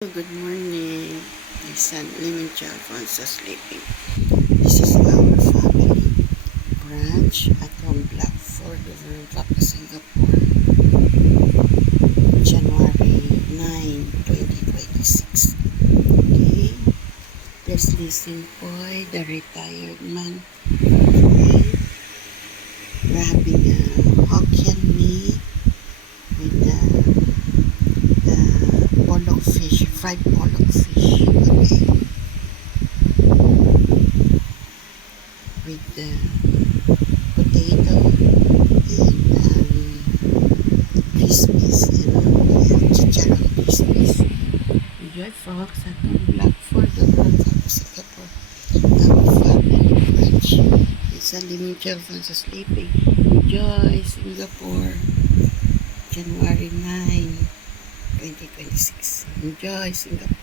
Good morning. My son Lemon Alfonso sleeping. This is our family branch at Home Blackford, Overlook, Singapore, January 9, 2026. Okay. Let's listen po, the retired man. Okay. We're having a Hokkien mee with the pollock fish, fried pollock fish, okay, with the potato and crispies, yeah, chicharron crispies. Enjoy, folks, at Home Blackford, Singapore. Our family brunch. It's a limit Alfonso sleeping. Enjoy, Singapore, January 9, 2026. Enjoy, Singapore.